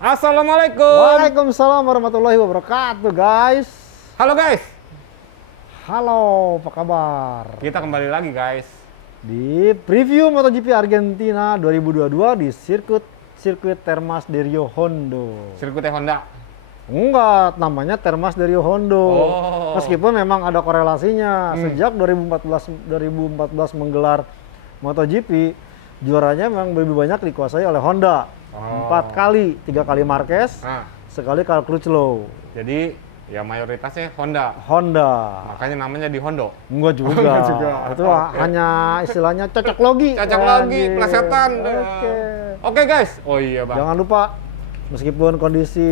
Assalamualaikum. Waalaikumsalam warahmatullahi wabarakatuh, guys. Halo guys. Halo, apa kabar? Kita kembali lagi guys Di preview MotoGP Argentina 2022 di sirkuit Termas de Rio Hondo. sirkuitnya Honda. Enggak, namanya Termas de Rio Hondo. Oh. Meskipun memang ada korelasinya. Sejak 2014 menggelar MotoGP, juaranya memang lebih banyak dikuasai oleh Honda. 4 kali, 3 kali Marquez, sekali Carl Crutchlow. Jadi ya mayoritasnya Honda. Makanya namanya di Hondo. Enggak juga. Itu hanya istilahnya cocok logi. Cocok logi, plesetan. Oke guys. Oh iya bang. Jangan lupa, meskipun kondisi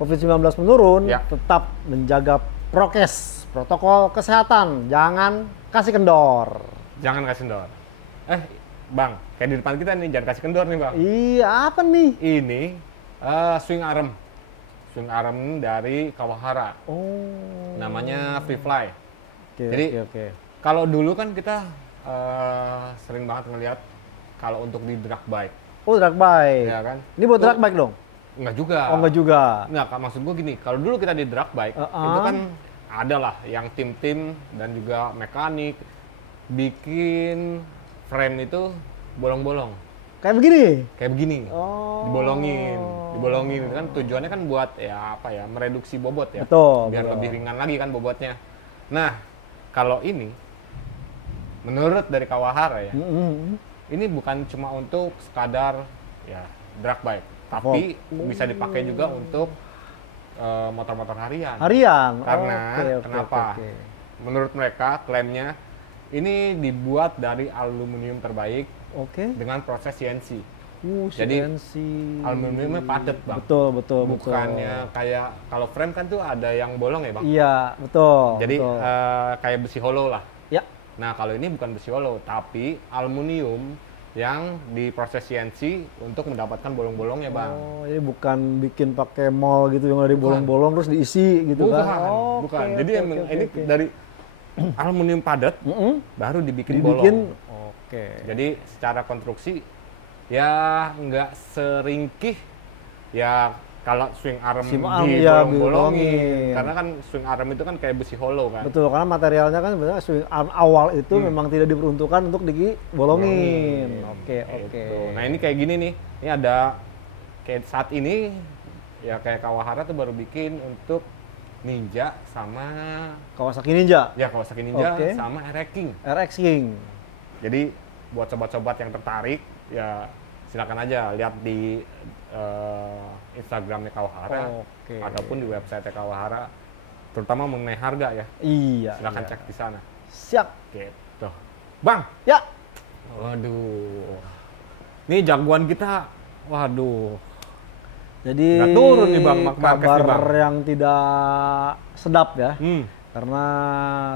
COVID-19 menurun, tetap menjaga prokes, protokol kesehatan. Jangan kasih kendor. Bang, kayak di depan kita nih, jangan kasih kendor nih bang. Iya, apa nih? Ini swing arm dari Kawahara. Namanya Free Fly. Jadi kalau dulu kan kita sering banget ngelihat kalau untuk di drag bike. Oh, drag bike. Ya kan? Ini buat drag bike dong? Enggak juga. Oh, enggak juga. Nah, maksud gue gini, kalau dulu kita di drag bike, itu kan ada lah yang tim-tim dan juga mekanik bikin frame itu bolong-bolong. Kayak begini? Kayak begini. Dibolongin. Itu kan tujuannya kan buat ya apa ya, mereduksi bobot ya. Betul. Biar lebih ringan lagi kan bobotnya. Nah, kalau ini menurut dari Kawahara ya, ini bukan cuma untuk sekadar ya drag bike, tapi bisa dipakai juga untuk motor-motor harian. Karena kenapa? Menurut mereka klaimnya ini dibuat dari aluminium terbaik dengan proses CNC. Jadi aluminiumnya padat bang. Betul. Bukannya kayak kalau frame kan tuh ada yang bolong ya bang. Iya, betul. Jadi kayak besi hollow lah. Ya. Nah kalau ini bukan besi hollow, tapi aluminium yang diproses CNC untuk mendapatkan bolong-bolongnya bang. Oh, ini bukan bikin pakai mol gitu yang ada bolong-bolong terus diisi gitu kan? Bukan. Jadi ini dari aluminium padat baru dibikin bolong. Jadi secara konstruksi ya nggak seringkih ya kalau swing arm dibolong-bolongin. Karena kan swing arm itu kan kayak besi hollow kan. Betul, karena materialnya kan sebenarnya swing arm awal itu memang tidak diperuntukkan untuk dibolongin. Oke. Nah ini kayak gini nih. Ini ada kayak saat ini ya kayak Kawahara tuh baru bikin untuk Ninja sama Kawasaki Ninja. Ya, Kawasaki Ninja sama RX King. Jadi buat sobat-sobat yang tertarik ya silakan aja lihat di Instagramnya Kawahara ataupun di website Kawahara, terutama mengenai harga ya. Iya. Silakan cek di sana. Siap. Gitu. Bang. Ya. Waduh. Ini jagoan kita. Waduh. Jadi nggak turun nih bang, kabar yang tidak sedap ya, karena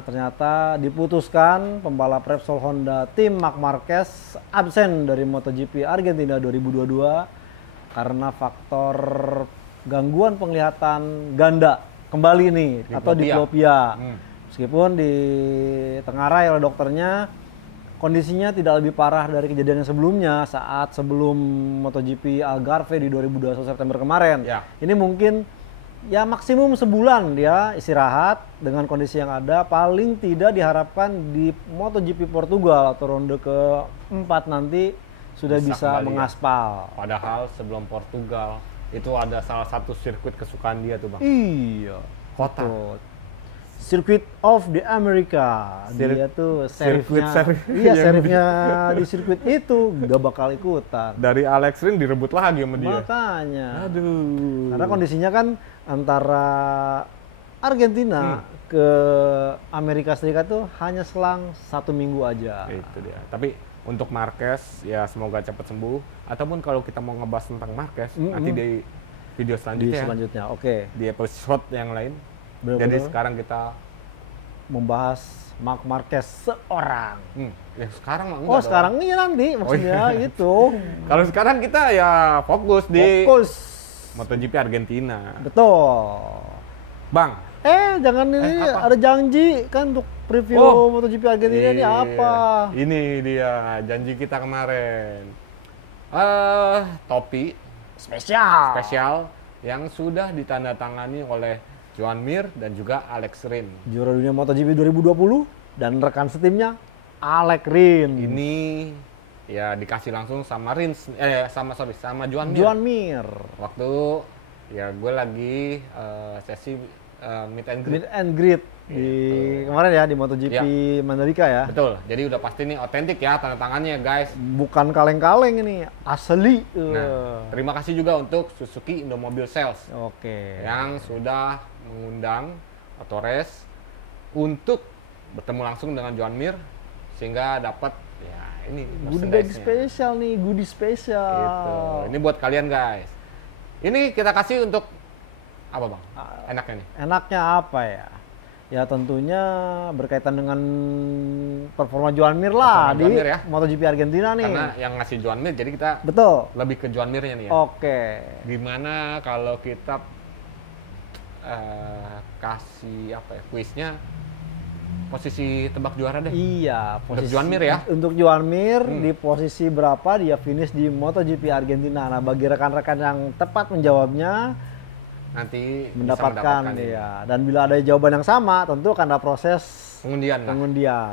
ternyata diputuskan pembalap Repsol Honda tim Marc Marquez absen dari MotoGP Argentina 2022 karena faktor gangguan penglihatan ganda kembali nih atau diplopia. Meskipun ditengarai oleh dokternya kondisinya tidak lebih parah dari kejadian yang sebelumnya saat sebelum MotoGP Algarve di 2021 September kemarin. Ini mungkin ya maksimum sebulan dia istirahat dengan kondisi yang ada. Paling tidak diharapkan di MotoGP Portugal atau ronde keempat nanti sudah bisa mengaspal. Padahal sebelum Portugal itu ada salah satu sirkuit kesukaan dia tuh bang. Iya. Kota. Circuit of the America. Dia tuh serifnya di sirkuit itu gak bakal ikutan. Dari Alex Rins direbut lagi sama dia. Makanya. Aduh. Karena kondisinya kan antara Argentina ke Amerika Serikat tuh hanya selang 1 minggu aja. Itu dia. Tapi untuk Marquez ya semoga cepat sembuh. Ataupun kalau kita mau ngebahas tentang Marquez nanti di video selanjutnya. Di episode yang lain. Jadi sekarang kita membahas Marc Marquez seorang. Ya sekarang mah enggak. Sekarang ini nanti maksudnya gitu. Kalau sekarang kita ya fokus di MotoGP Argentina. Betul. Bang. Jangan ini ada janji kan untuk preview MotoGP Argentina ini apa? Ini dia janji kita kemarin. Topi spesial yang sudah ditandatangani oleh Joan Mir dan juga Alex Rin. Juara dunia MotoGP 2020 dan rekan setimnya Alex Rin. Ini ya dikasih langsung sama sama Joan Mir. Joan Mir. Waktu ya gue lagi sesi meet and greet. Meet and greet di kemarin ya di MotoGP Mandalika ya. Betul. Jadi udah pasti nih otentik ya tanda tangannya guys. Bukan kaleng-kaleng ini, asli. Nah, terima kasih juga untuk Suzuki Indomobil Sales. Oke. Yang sudah mengundang Torres untuk bertemu langsung dengan Joan Mir sehingga dapat ya ini goodie bag spesial nih, goodie spesial. Gitu. Ini buat kalian guys. Ini kita kasih untuk apa bang? Enaknya nih? Enaknya apa ya? Ya tentunya berkaitan dengan performa Joan Mir lah di ya? MotoGP Argentina nih. Karena yang ngasih Joan Mir, jadi kita lebih ke Joan Mirnya nih ya. Oke. Gimana kalau kita kasih apa ya, kuisnya posisi tebak juara deh. Iya, posisi untuk Joan Mir ya. Untuk Joan Mir di posisi berapa dia finish di MotoGP Argentina. Nah, bagi rekan-rekan yang tepat menjawabnya nanti mendapatkan ya. Dan bila ada jawaban yang sama, tentu akan ada proses pengundian.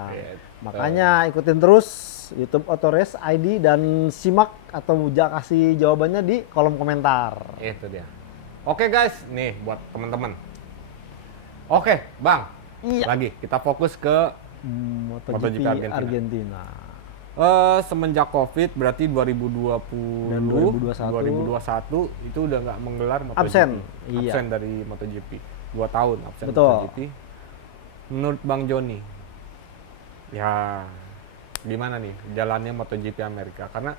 Gitu. Makanya ikutin terus YouTube Autorace ID dan simak atau kasih jawabannya di kolom komentar. Itu dia. Oke guys, nih buat teman-teman. Oke, Bang. Iya. Lagi kita fokus ke MotoGP Argentina. Semenjak COVID berarti 2020 dan 2021 itu udah nggak menggelar MotoGP. Absen dari MotoGP. 2 tahun absen MotoGP. Menurut Bang Joni, ya gimana nih jalannya MotoGP Amerika? Karena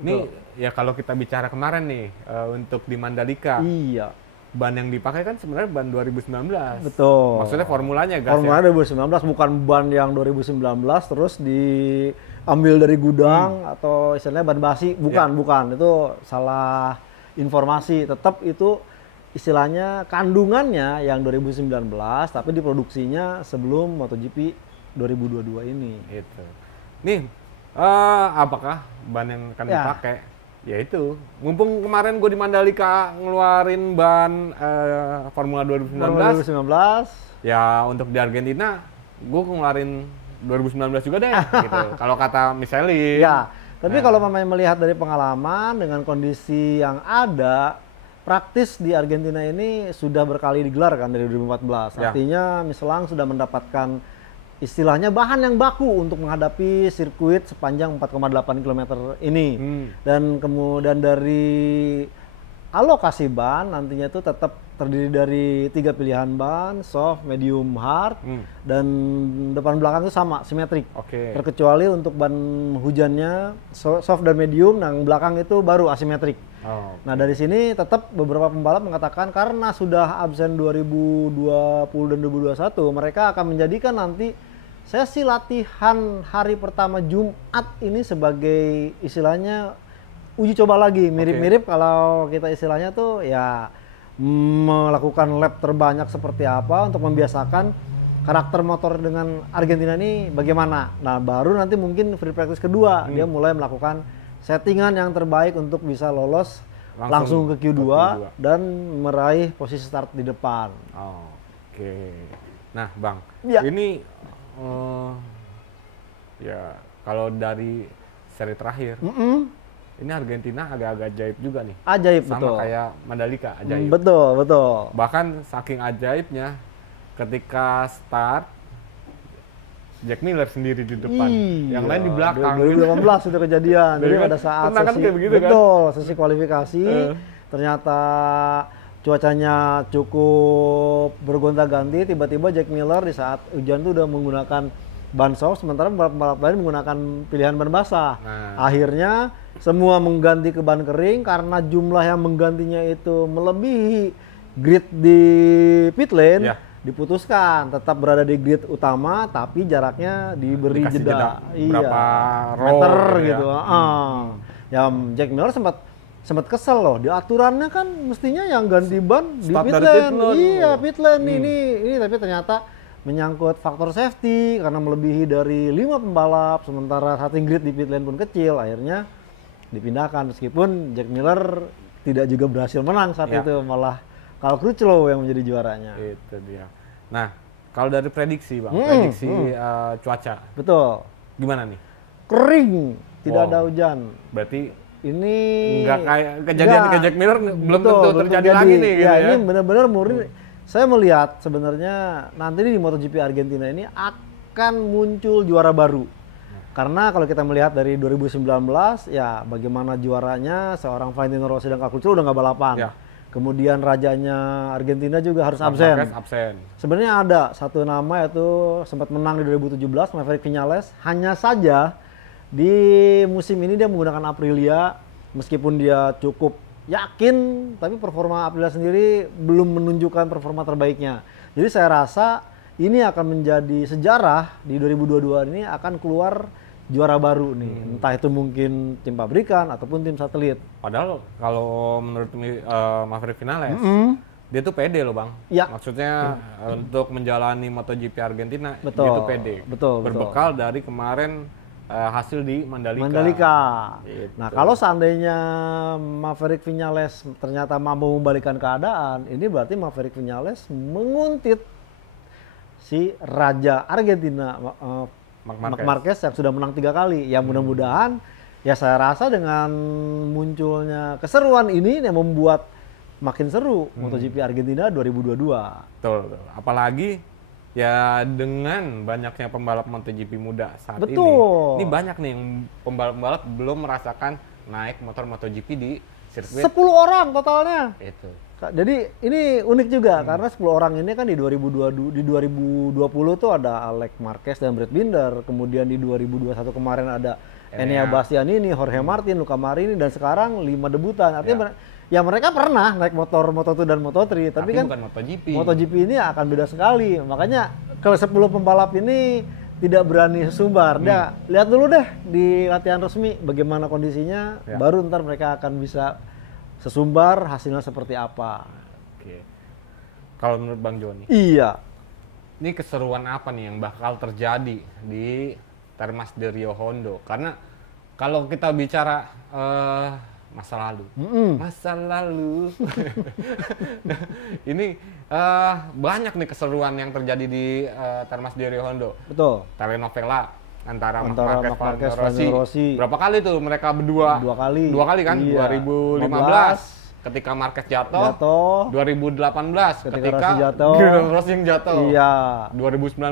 ini ya kalau kita bicara kemarin nih untuk di Mandalika. Iya. Ban yang dipakai kan sebenarnya ban 2019. Betul. Maksudnya formulanya gas Formulanya 2019 bukan ban yang 2019 terus diambil dari gudang atau istilahnya ban basi, bukan. Itu salah informasi. Tetap itu istilahnya kandungannya yang 2019 tapi diproduksinya sebelum MotoGP 2022 ini. Itu. Nih, apakah ban yang akan dipakai? Ya itu, mumpung kemarin gue di Mandalika ngeluarin ban Formula 2019. Ya untuk di Argentina, gue ngeluarin 2019 juga deh. Gitu. Kalau kata Michelin. Ya, tapi kalau melihat dari pengalaman dengan kondisi yang ada, praktis di Argentina ini sudah berkali digelar kan dari 2014. Artinya Michelin sudah mendapatkan istilahnya bahan yang baku untuk menghadapi sirkuit sepanjang 4,8 km ini. Dan kemudian dari alokasi ban nantinya itu tetap terdiri dari 3 pilihan ban, soft, medium, hard, dan depan belakang itu sama, simetrik. Terkecuali untuk ban hujannya soft dan medium, yang belakang itu baru asimetrik. Nah dari sini tetap beberapa pembalap mengatakan karena sudah absen 2020 dan 2021, mereka akan menjadikan nanti sesi latihan hari pertama Jumat ini sebagai istilahnya uji coba lagi, mirip-mirip kalau kita istilahnya tuh ya melakukan lap terbanyak seperti apa untuk membiasakan karakter motor dengan Argentina ini bagaimana. Nah baru nanti mungkin free practice kedua dia mulai melakukan settingan yang terbaik untuk bisa lolos langsung ke Q2 dan meraih posisi start di depan. Nah Bang, ini ya kalau dari seri terakhir ini Argentina agak-agak ajaib juga nih. Ajaib, sama betul. Kayak Mandalika, ajaib. Betul. Bahkan saking ajaibnya ketika start Jack Miller sendiri di depan, yang lain di belakang. 2018 itu kejadian. Jadi pada saat sesi, begitu, sesi kualifikasi, ternyata cuacanya cukup bergonta-ganti. Tiba-tiba Jack Miller di saat hujan itu udah menggunakan ban soft, sementara pembalap lain menggunakan pilihan ban basah. Akhirnya semua mengganti ke ban kering karena jumlah yang menggantinya itu melebihi grid di pit lane. Diputuskan tetap berada di grid utama tapi jaraknya diberi jeda berapa meter gitu. Ya Jack Miller sempat kesel loh, di aturannya kan mestinya yang ganti ban di pit lane. Pit lane ini tapi ternyata menyangkut faktor safety karena melebihi dari 5 pembalap sementara starting grid di pit lane pun kecil, akhirnya dipindahkan meskipun Jack Miller tidak juga berhasil menang saat Ya. itu, malah Carl Crutchlow yang menjadi juaranya. Itu dia. Nah, kalau dari prediksi Bang, prediksi cuaca, Betul. gimana nih? Kering, tidak Wow. ada hujan. Berarti Ini nggak kayak kejadian ke Jack Miller, belum betul, tentu belum terjadi lagi nih. Ya, gitu ini benar-benar murni. Saya melihat sebenarnya nanti di MotoGP Argentina ini akan muncul juara baru. Karena kalau kita melihat dari 2019, ya bagaimana juaranya seorang Valentino Rossi dan Carl Crutchlow udah nggak balapan. Ya. Kemudian rajanya Argentina juga harus Marc absen. Marquez absen. Sebenarnya ada satu nama yaitu sempat menang di 2017, Maverick Viñales. Hanya saja di musim ini dia menggunakan Aprilia, meskipun dia cukup yakin, tapi performa Aprilia sendiri belum menunjukkan performa terbaiknya. Jadi saya rasa ini akan menjadi sejarah di 2022 ini akan keluar juara baru nih. Entah itu mungkin tim pabrikan ataupun tim satelit. Padahal kalau menurut Maverick Viñales, dia tuh pede loh Bang. Ya. Maksudnya untuk menjalani MotoGP Argentina, Betul, dia tuh pede. betul. Berbekal dari kemarin hasil di Mandalika. Gitu. Nah, kalau seandainya Maverick Viñales ternyata mampu membalikkan keadaan, ini berarti Maverick Viñales menguntit si Raja Argentina, Marc Marquez yang sudah menang 3 kali. Ya mudah-mudahan, ya saya rasa dengan munculnya keseruan ini yang membuat makin seru MotoGP Argentina 2022. Betul. Apalagi ya dengan banyaknya pembalap MotoGP muda saat Betul. ini banyak nih yang pembalap-pembalap belum merasakan naik motor MotoGP di sirkuit. 10 orang totalnya. Itu. Jadi ini unik juga karena 10 orang ini kan di 2020 tuh ada Alex Marquez dan Brad Binder, kemudian di 2021 kemarin ada Enea Bastianini, Jorge Martin, Luca Marini, dan sekarang 5 debutan. Artinya ya mereka pernah naik motor Moto2 dan Moto3, tapi kan bukan MotoGP. MotoGP ini akan beda sekali. Makanya kalau 10 pembalap ini tidak berani sesumbar. Dah, lihat dulu deh di latihan resmi bagaimana kondisinya, baru ntar mereka akan bisa sesumbar hasilnya seperti apa. Oke. Kalau menurut Bang Joni, Iya. ini keseruan apa nih yang bakal terjadi di Termas de Rio Hondo? Karena kalau kita bicara masa lalu, masa lalu, ini banyak nih keseruan yang terjadi di Termas de Rio Hondo. Betul. Telenovela antara Marc Marquez, Marquez, Valentino Rossi. Berapa kali tuh mereka berdua? 2 kali. 2 kali kan? Iya. 2015 ketika Marquez jatuh. 2018 ketika Rossi jatuh. Rossi yang jatuh. Iya. 2019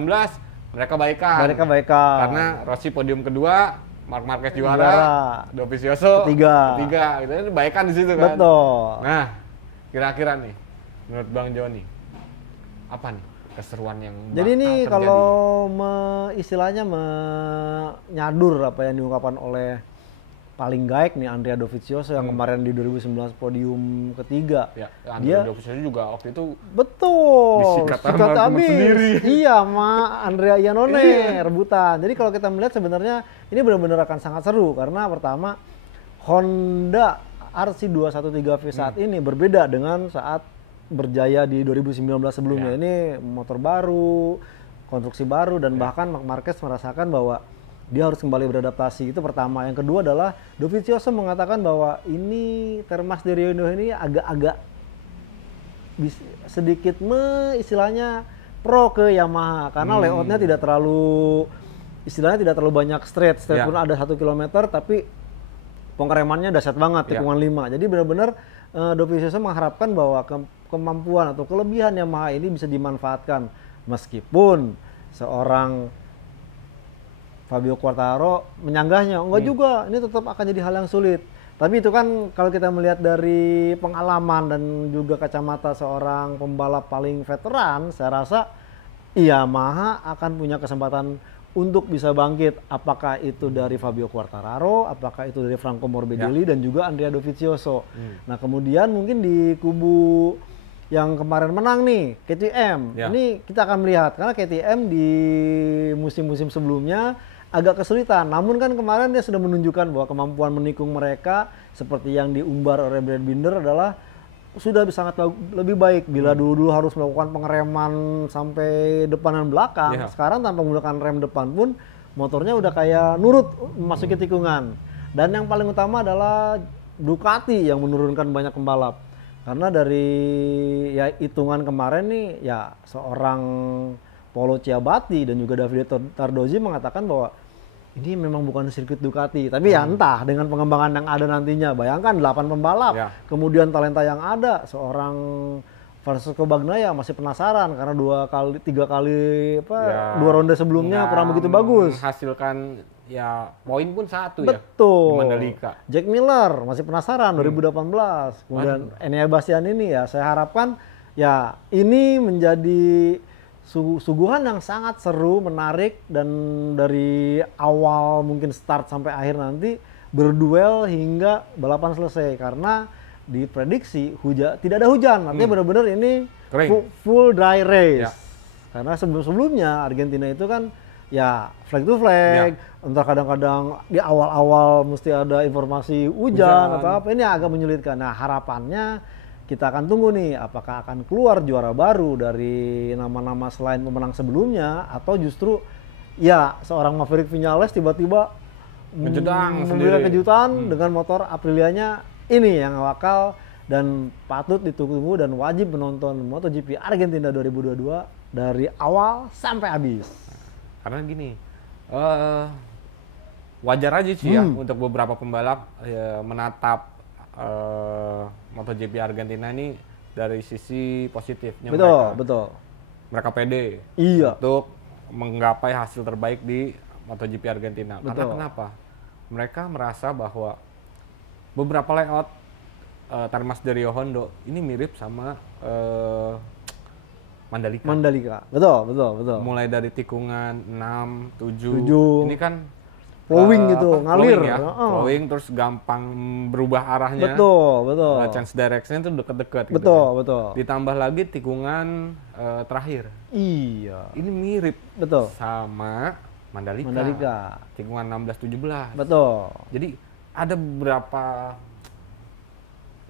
mereka baikan. Karena Rossi podium kedua, Marc Marquez juara, Dovizioso ketiga. Gitu. Ini baikan di situ kan. Betul. Nah, kira-kira nih menurut Bang Joni apa nih keseruan yang Jadi ini terjadi? kalau istilahnya menyadur apa yang diungkapkan oleh paling gaik nih Andrea Dovizioso yang kemarin di 2019 podium ketiga. Ya, Andrea Dovizioso juga waktu itu betul. disikat sama teman sendiri. Iya, sama Andrea Iannone rebutan. Jadi kalau kita melihat sebenarnya ini benar-benar akan sangat seru karena pertama Honda RC213V saat ini berbeda dengan saat berjaya di 2019 sebelumnya. Ini motor baru, konstruksi baru, dan bahkan Marc Marquez merasakan bahwa dia harus kembali beradaptasi. Itu pertama. Yang kedua adalah Dovizioso mengatakan bahwa ini Termas de Rio Hondo ini agak-agak sedikit istilahnya pro ke Yamaha karena layoutnya tidak terlalu banyak straight pun ada 1 km, tapi pengeremannya dahsyat banget, tikungan 5. Jadi benar-benar Dovizioso mengharapkan bahwa kemampuan atau kelebihan Yamaha ini bisa dimanfaatkan, meskipun seorang Fabio Quartararo menyanggahnya, enggak juga, ini tetap akan jadi hal yang sulit. Tapi itu kan kalau kita melihat dari pengalaman dan juga kacamata seorang pembalap paling veteran, saya rasa Yamaha akan punya kesempatan untuk bisa bangkit. Apakah itu dari Fabio Quartararo, apakah itu dari Franco Morbidelli dan juga Andrea Dovizioso. Nah kemudian mungkin di kubu yang kemarin menang nih, KTM. Ini kita akan melihat karena KTM di musim-musim sebelumnya agak kesulitan. Namun kan kemarin dia sudah menunjukkan bahwa kemampuan menikung mereka seperti yang diumbar oleh Brad Binder adalah sudah sangat lebih baik. Bila dulu harus melakukan pengereman sampai depan dan belakang, sekarang tanpa menggunakan rem depan pun motornya udah kayak nurut memasuki tikungan. Dan yang paling utama adalah Ducati yang menurunkan banyak pembalap. Karena dari ya hitungan kemarin nih ya seorang Paolo Ciabatti dan juga Davide Tardozzi mengatakan bahwa ini memang bukan sirkuit Ducati, tapi ya entah dengan pengembangan yang ada nantinya. Bayangkan 8 pembalap, kemudian talenta yang ada, seorang Francesco Bagnaia masih penasaran karena 3 kali dua ronde sebelumnya kurang begitu bagus. Menghasilkan ya poin pun 1 ya. Betul. Di Mandalika. Jack Miller masih penasaran 2018. Kemudian Enea Bastian ini ya saya harapkan ya ini menjadi suguhan yang sangat seru, menarik, dan dari awal mungkin start sampai akhir nanti berduel hingga balapan selesai karena diprediksi tidak ada hujan, artinya benar-benar ini full dry race. Karena sebelumnya Argentina itu kan ya flag to flag, entah kadang-kadang di awal-awal mesti ada informasi hujan atau apa, ini agak menyulitkan. Nah harapannya kita akan tunggu nih, apakah akan keluar juara baru dari nama-nama selain pemenang sebelumnya, atau justru ya seorang Maverick Viñales tiba-tiba memberikan kejutan dengan motor Aprilianya ini yang wakal dan patut ditunggu dan wajib menonton MotoGP Argentina 2022 dari awal sampai habis. Karena gini, wajar aja sih ya untuk beberapa pembalap menatap MotoGP Argentina ini dari sisi positifnya. Betul. Mereka pede untuk menggapai hasil terbaik di MotoGP Argentina. Karena kenapa? Mereka merasa bahwa beberapa layout Tarmas dari Hondo ini mirip sama Mandalika. Betul. Mulai dari tikungan 6, 7. Ini kan flowing gitu, ngalir. Flowing terus gampang berubah arahnya. Betul. Change direction itu deket-deket. Betul. Ditambah lagi tikungan terakhir. Iya. Ini mirip. Betul. Sama Mandalika. Tikungan 16-17. Betul. Jadi ada beberapa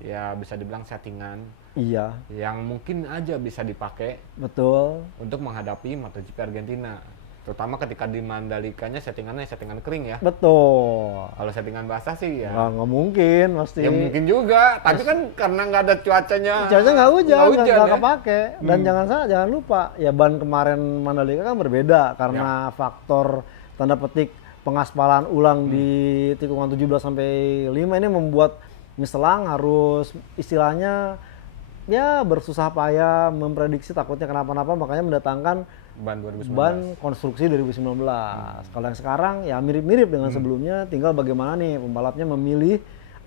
ya bisa dibilang settingan. Iya. Yang mungkin aja bisa dipakai. Betul. Untuk menghadapi MotoGP Argentina. Terutama ketika di Mandalikanya settingannya settingan kering ya. Betul. Kalau settingan basah sih ya nggak mungkin pasti. Ya mungkin juga, tapi kan karena nggak ada cuacanya. Cuaca nggak hujan, nggak ya? kepake. Dan jangan lupa, ya ban kemarin Mandalika kan berbeda karena faktor tanda petik pengaspalan ulang di tikungan 17 sampai 5 ini membuat Michelin harus istilahnya ya bersusah payah memprediksi takutnya kenapa-napa, makanya mendatangkan ban konstruksi 2019. Kalau yang sekarang ya mirip-mirip dengan sebelumnya, tinggal bagaimana nih pembalapnya memilih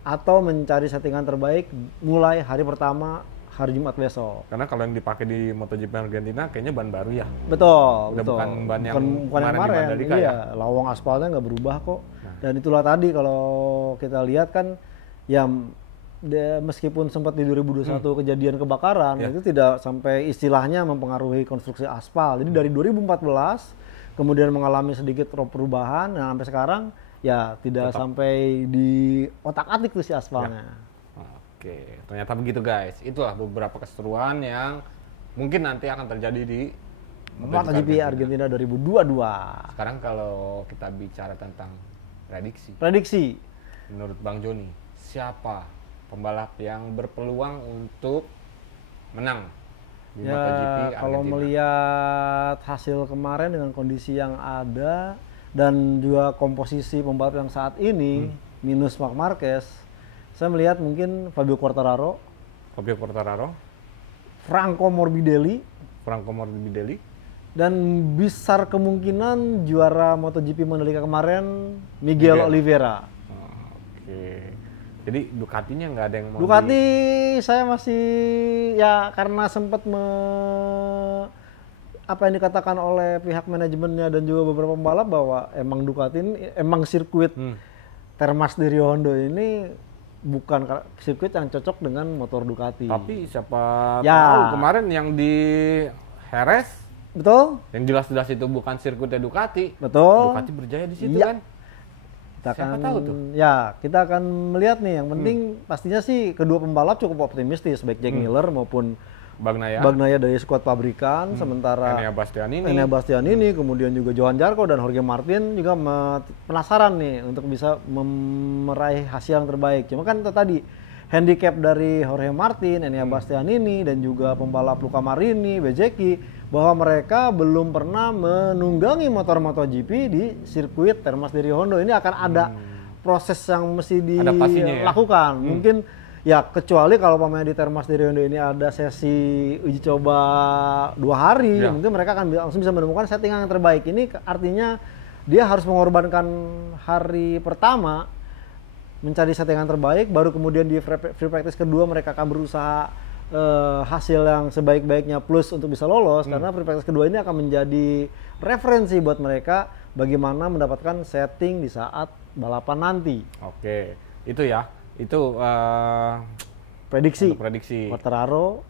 atau mencari settingan terbaik mulai hari pertama hari Jumat besok. Karena kalau yang dipakai di MotoGP Argentina kayaknya ban baru ya. Betul. Bukan ban yang kemarin di Mandalika ya. Lawang aspalnya nggak berubah kok. Dan itulah tadi kalau kita lihat kan ya meskipun sempat di 2021 kejadian kebakaran, itu tidak sampai istilahnya mempengaruhi konstruksi aspal. Jadi dari 2014 kemudian mengalami sedikit perubahan, nah sampai sekarang ya tidak sampai di otak-atik tuh si aspalnya. Oke, ternyata begitu guys. Itulah beberapa keseruan yang mungkin nanti akan terjadi di MotoGP Argentina 2022. Sekarang kalau kita bicara tentang prediksi. Menurut Bang Joni, siapa pembalap yang berpeluang untuk menang di MotoGP Argentina? Kalau melihat hasil kemarin dengan kondisi yang ada dan juga komposisi pembalap yang saat ini minus Marc Marquez, saya melihat mungkin Fabio Quartararo, Franco Morbidelli, dan besar kemungkinan juara MotoGP Mandalika kemarin Miguel Oliveira. Oke. Jadi Ducatinya nggak ada yang mau Ducati saya masih ya karena sempat apa yang dikatakan oleh pihak manajemennya dan juga beberapa pembalap bahwa emang Ducati ini emang sirkuit Termas di Rio Hondo ini bukan sirkuit yang cocok dengan motor Ducati. Tapi siapa tahu kemarin yang di Jerez, betul, yang jelas-jelas itu bukan sirkuitnya Ducati. Betul. Ducati berjaya di situ kan. Siapa tahu tuh. Ya, kita akan melihat nih. Yang penting pastinya sih kedua pembalap cukup optimistis, baik Jack Miller maupun Bagnaia dari skuad pabrikan, sementara Enea Bastianini, kemudian juga Johan Zarco dan Jorge Martin juga penasaran nih untuk bisa meraih hasil yang terbaik. Cuma kan itu tadi handicap dari Jorge Martin, Enea Bastianini dan juga pembalap Luca Marini, Bezzecchi, bahwa mereka belum pernah menunggangi motor MotoGP di sirkuit Termas de Rio Hondo. Ini akan ada proses yang mesti dilakukan. Mungkin ya kecuali kalau pemain di Termas de Rio Hondo ini ada sesi uji coba 2 hari, mungkin mereka akan langsung bisa menemukan settingan yang terbaik. Ini artinya dia harus mengorbankan hari pertama mencari settingan terbaik, baru kemudian di free practice kedua mereka akan berusaha hasil yang sebaik-baiknya plus untuk bisa lolos, karena free practice kedua ini akan menjadi referensi buat mereka bagaimana mendapatkan setting di saat balapan nanti. Oke, itu ya, itu prediksi. Quartararo,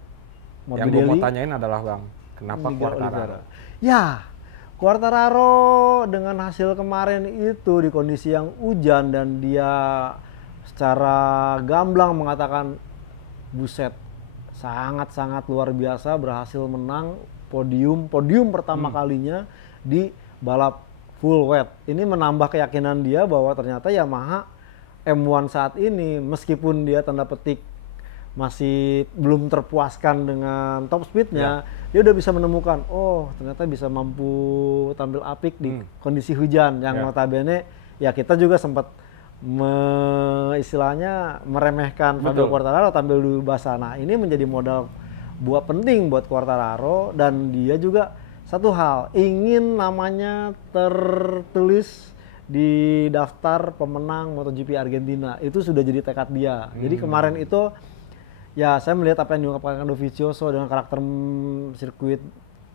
Morbidelli. Yang gue mau tanyain adalah Bang, kenapa Quartararo? Ya, Quartararo dengan hasil kemarin itu di kondisi yang hujan dan dia secara gamblang mengatakan buset, sangat-sangat luar biasa berhasil menang podium pertama kalinya di balap full wet. Ini menambah keyakinan dia bahwa ternyata Yamaha M1 saat ini meskipun dia tanda petik masih belum terpuaskan dengan top speednya, dia udah bisa menemukan, oh ternyata bisa mampu tampil apik di kondisi hujan yang notabene ya kita juga sempat istilahnya meremehkan Fabio Quartararo tampil di basah. Nah ini menjadi modal penting buat Quartararo, dan dia juga satu hal, ingin namanya tertulis di daftar pemenang MotoGP Argentina. Itu sudah jadi tekad dia. Jadi kemarin itu ya saya melihat apa yang diungkapkan Dovizioso dengan karakter sirkuit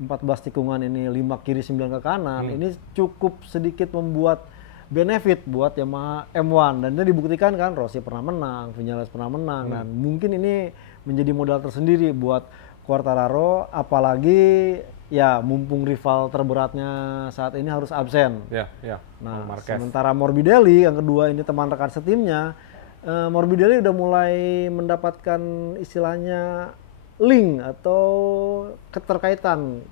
14 tikungan ini, 5 kiri 9 ke kanan, ini cukup sedikit membuat benefit buat Yamaha M1, dan itu dibuktikan kan Rossi pernah menang, Vinales pernah menang, dan mungkin ini menjadi modal tersendiri buat Quartararo, apalagi ya mumpung rival terberatnya saat ini harus absen. Nah, sementara Morbidelli yang kedua ini teman rekan setimnya, Morbidelli udah mulai mendapatkan istilahnya link atau keterkaitan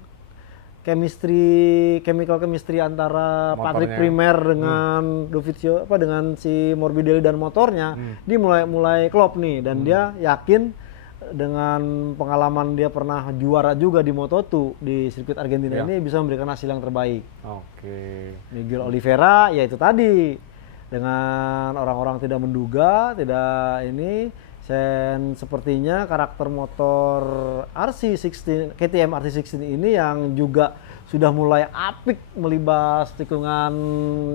chemical chemistry antara Patrick Primer dengan Dovizioso dengan si Morbidelli dan motornya, dia mulai klop nih, dan dia yakin dengan pengalaman dia pernah juara juga di Moto2 di sirkuit Argentina ini bisa memberikan hasil yang terbaik. Miguel Oliveira ya itu tadi dengan orang-orang tidak menduga, sepertinya karakter motor KTM RC16 ini yang juga sudah mulai apik melibas tikungan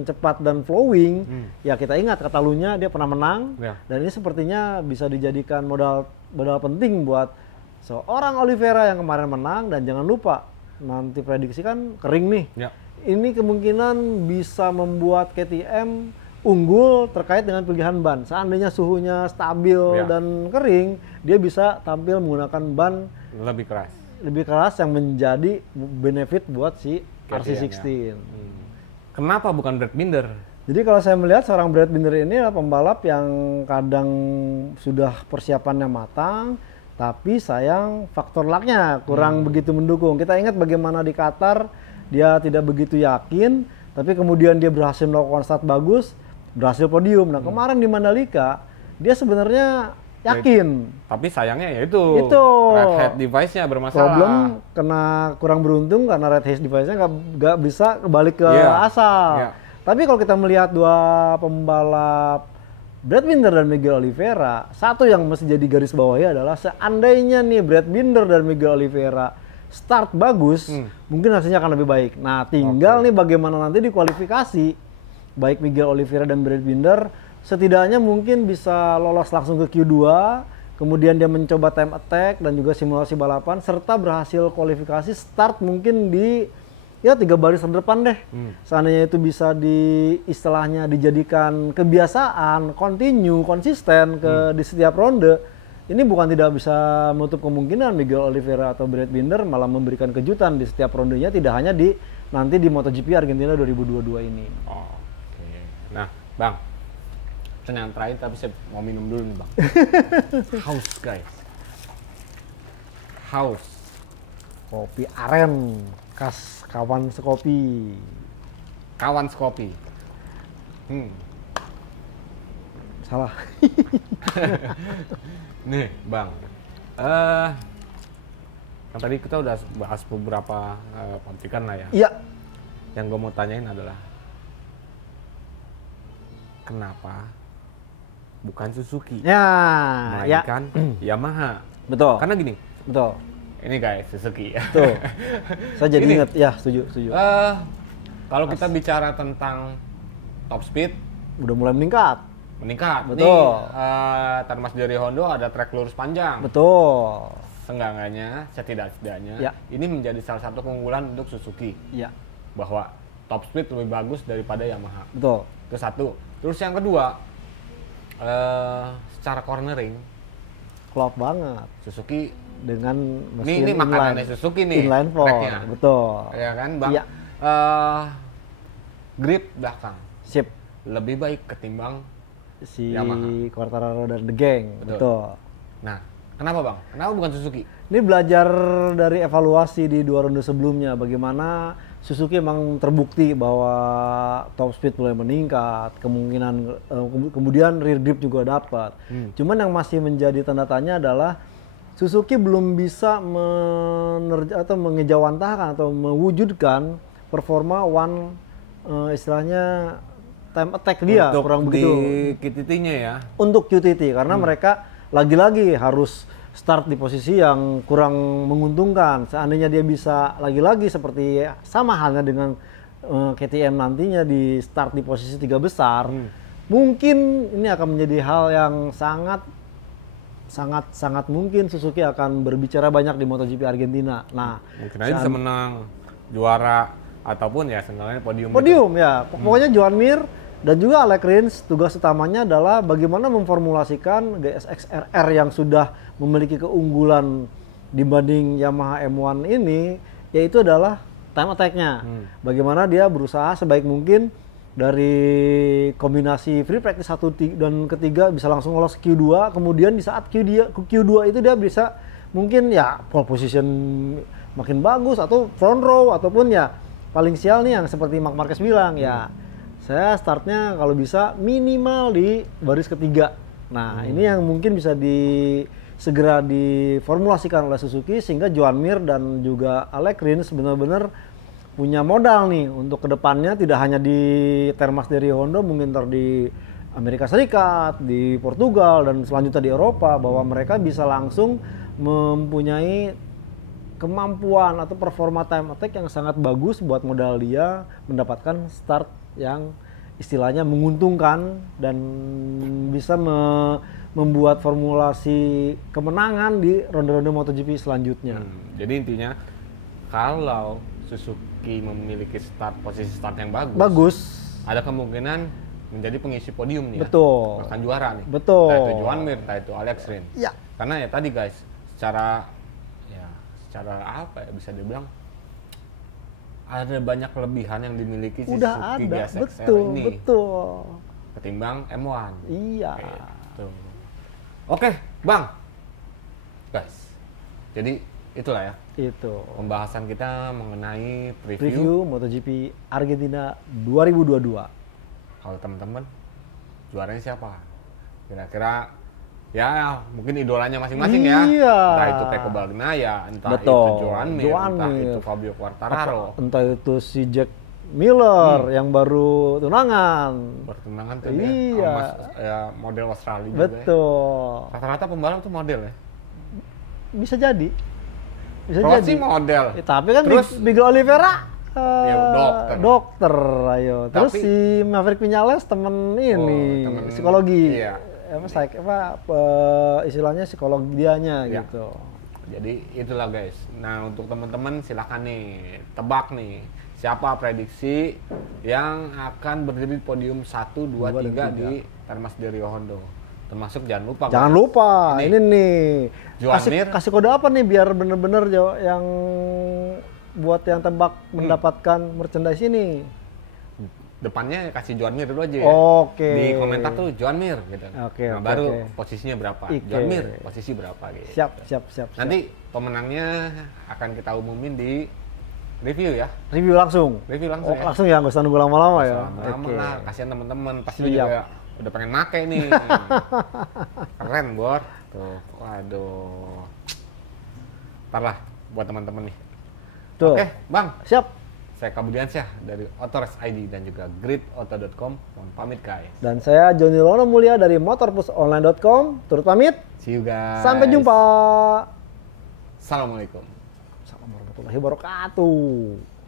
cepat dan flowing. Ya kita ingat Catalunya dia pernah menang, dan ini sepertinya bisa dijadikan modal penting buat seorang Oliveira yang kemarin menang. Dan jangan lupa nanti prediksi kan kering nih. Ini kemungkinan bisa membuat KTM unggul terkait dengan pilihan ban. Seandainya suhunya stabil dan kering, dia bisa tampil menggunakan ban lebih keras yang menjadi benefit buat si RC16. Kenapa bukan Brad Binder? Jadi kalau saya melihat seorang Brad Binder ini adalah pembalap yang kadang sudah persiapannya matang, tapi sayang faktor lucknya kurang begitu mendukung. Kita ingat bagaimana di Qatar dia tidak begitu yakin, tapi kemudian dia berhasil melakukan start bagus, berhasil podium. Nah kemarin di Mandalika dia sebenarnya yakin, tapi sayangnya ya itu red head device-nya bermasalah. Problem kena kurang beruntung karena red head device-nya nggak bisa kembali ke asal. Tapi kalau kita melihat dua pembalap Brad Binder dan Miguel Oliveira, satu yang mesti jadi garis bawahnya adalah seandainya nih Brad Binder dan Miguel Oliveira start bagus, mungkin hasilnya akan lebih baik. Nah tinggal nih bagaimana nanti di kualifikasi, baik Miguel Oliveira dan Brad Binder setidaknya mungkin bisa lolos langsung ke Q2, kemudian dia mencoba time attack dan juga simulasi balapan, serta berhasil kualifikasi start mungkin di 3 baris terdepan deh. Seandainya itu bisa istilahnya dijadikan kebiasaan, konsisten di setiap ronde, ini bukan tidak bisa menutup kemungkinan Miguel Oliveira atau Brad Binder malah memberikan kejutan di setiap rondenya, tidak hanya nanti di MotoGP Argentina 2022 ini. Nah, Bang, pertanyaan terakhir tapi saya mau minum dulu nih, Bang. Haus, guys. House. Kopi aren khas kawan sekopi. Kawan sekopi. Salah. Nih, Bang. Kan tadi kita udah bahas beberapa pabrikan lah ya. Iya. Yang gue mau tanyain adalah kenapa bukan Suzuki, Ya. melainkan Yamaha? Betul. Karena gini, Betul. ini guys Suzuki. Betul. Saya jadi Ini. ingat. Ya, setuju. Kalau kita bicara tentang top speed, Udah mulai meningkat. meningkat. Betul. Nih, Termas dari Honda ada trek lurus panjang. Betul. Seenggaknya, setidak-tidaknya, Ya. ini menjadi salah satu keunggulan untuk Suzuki. Iya. Bahwa top speed lebih bagus daripada Yamaha. Betul. Itu satu. Terus yang kedua, secara cornering, Klop banget Suzuki, dengan mesin ini makanannya Suzuki nih, inline four. tracknya. Betul. Ya kan, Bang? Iya. Grip belakang Sip. lebih baik ketimbang Si Yamaha. Quartararo dan The Gang. Betul. Betul. Nah, kenapa Bang? Kenapa bukan Suzuki? Ini belajar dari evaluasi di 2 ronde sebelumnya, bagaimana Suzuki memang terbukti bahwa top speed mulai meningkat, kemungkinan kemudian rear grip juga dapat. Cuman yang masih menjadi tanda tanya adalah Suzuki belum bisa mengejawantahkan atau mewujudkan performa istilahnya time attack dia Untuk kurang di begitu QTT-nya ya. untuk QTT karena mereka lagi-lagi harus start di posisi yang kurang menguntungkan. Seandainya dia bisa lagi-lagi seperti sama halnya dengan KTM nantinya di start di posisi 3 besar, mungkin ini akan menjadi hal yang sangat mungkin Suzuki akan berbicara banyak di MotoGP Argentina. Nah, Mungkin aja bisa menang, juara, ataupun ya seenggaknya podium. podium ya, pokoknya Joan Mir dan juga Alex Rins tugas utamanya adalah bagaimana memformulasikan GSX RR yang sudah memiliki keunggulan dibanding Yamaha M1 ini, yaitu adalah time attack-nya. Bagaimana dia berusaha sebaik mungkin dari kombinasi free practice 1 dan ketiga bisa langsung lolos Q2, kemudian di saat Q2 itu dia bisa mungkin ya pole position makin bagus atau front row ataupun ya paling sial nih yang seperti Marc Marquez bilang ya saya startnya kalau bisa minimal di baris ketiga. Nah ini yang mungkin bisa segera diformulasikan oleh Suzuki sehingga Joan Mir dan juga Alex Rins benar-benar punya modal nih untuk kedepannya tidak hanya di Termas dari Honda, mungkin di Amerika Serikat, di Portugal dan selanjutnya di Eropa, bahwa mereka bisa langsung mempunyai kemampuan atau performa time attack yang sangat bagus buat modal dia mendapatkan start yang istilahnya menguntungkan dan bisa membuat formulasi kemenangan di ronde-ronde MotoGP selanjutnya. Jadi intinya kalau Suzuki memiliki posisi start yang bagus, ada kemungkinan menjadi pengisi podium nih. Betul. Bahkan juara nih. Betul. Entah itu Joan Mir, entah itu Alex Rins. Ya. Karena ya tadi guys, secara apa ya bisa dibilang ada banyak kelebihan yang dimiliki Udah Suzuki ada, GSX-R ini betul. ketimbang M1. Iya. Gitu. Oke, Bang. Guys. Jadi itulah ya Itu. pembahasan kita mengenai preview. Review MotoGP Argentina 2022. Kalau teman-teman juaranya siapa? Kira-kira ya mungkin idolanya masing-masing ya. Iya. Entah itu Pecco Bagnaia, entah Betul. itu Joan Mir, entah Mir. itu Fabio Quartararo. Entah itu si Jack Miller yang baru tunangan. Pertunangan tuh Iya. dia ya, model Australia juga ya. Betul. Rata-rata pembalap tuh model ya. Bisa jadi. Bisa Kalau jadi. sih model. Ya, tapi kan Terus Miguel Oliveira ya, dokter, ayo. Terus Tapi- si Maverick Vinales temen ini, temen, psikologi. iya. Istilahnya psikolog dianya Ya. gitu. Jadi itulah guys. Nah untuk teman-teman silakan nih tebak nih siapa prediksi yang akan berdiri di podium 1, 2, 3 di Termas de Rio Hondo. Termasuk jangan lupa. Jangan guys, lupa, ini nih. Joan Mir. Kasih kode apa nih biar bener-bener yang buat yang tebak mendapatkan merchandise ini. depannya kasih Joan Mir dulu aja ya. Oke. Di komentar tuh Joan Mir gitu. Oke, nah, oke, baru oke. posisinya berapa? Oke. Joan Mir posisi berapa gitu. Siap. Nanti pemenangnya akan kita umumin di review ya. Review langsung. Review langsung ya. Langsung ya, nggak usah nunggu lama-lama ya. Lama-lama lah, kasihan teman-teman pasti Siap. juga udah pengen make nih. Keren, Bor. Tuh, waduh. Ntar lah buat teman-teman nih. Tuh. Oke, Bang. Siap. Saya Kabudiansyah dari Autorest ID dan juga gridauto.com. Mohon pamit, guys. Dan saya Joni Lono Mulia dari motorplusonline.com. Turut pamit. See you guys. Sampai jumpa. Assalamualaikum. Assalamualaikum warahmatullahi wabarakatuh.